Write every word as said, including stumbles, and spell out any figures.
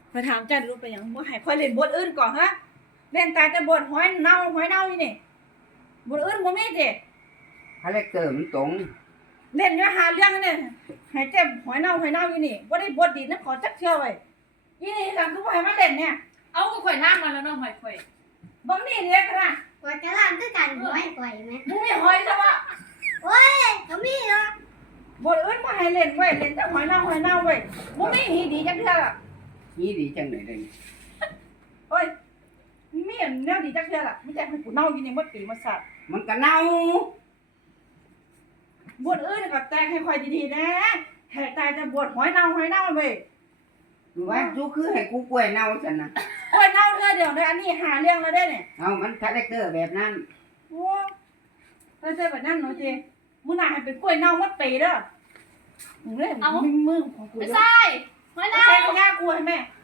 พอถามจันรู้ไปยังบ่ให้ค่อยเล่นบทอื่นก่อนฮะเล่นแต่แต่บทหอยเน่าหอยเน่านี่นี่บทอื่นบ่มีเด้คาแรคเตอร์มันตรงเล่นอยู่หาเรื่องนี่ให้เจ็บหอยเน่าหอยเน่าอยู่นี่บ่ได้บทดีนะขอจักเชื่อไว้อีนี่สั่งคือบ่ให้มาเล่นเนี่ยเอาก็ข่อยน้ำมาแล้วเนาะหอยข่อยบ่มีเรียกนะกว่าจะล้างคือกันหอยก่อยไหมบ่มีหอยซะว่าโอ้ยเขามีเหรอบทอื่นบ่ให้เล่นเว้ยเล่นแต่หอยเน่าหอยเน่าเว้ยบ่มีหีดีจักเทื่อล่ะนี่ดีจังเลยเลยโอ้ยมีอันแนวดีจักเทื่อล่ะมีแต่ให้กูเน่าอยู่นี่หมดปีหมดสัตว์มันก็เน่าบทอื่นก็แต่งให้ค่อยดีๆนะแหกตายแต่บทหอยเน่าหอยเน่าเว้ยว่าจูคือให้กูกล้วยเน่าซั่นน่ะโอ้ยเน่าเทื่อเดียวได้อันนี้หาเรื่องแล้วได้เนี่ยเอามันคาแรคเตอร์แบบนั้นโอ้ถ้าเจอแบบนั้นเนาะเจมื้อหน้าให้เป็นกล้วยเน่าหมดปีเด้อมึงเด้อมึงมือของกูไม่เด้อใช่หอยไม่น้ำใช่ก็ยากกูให้แม่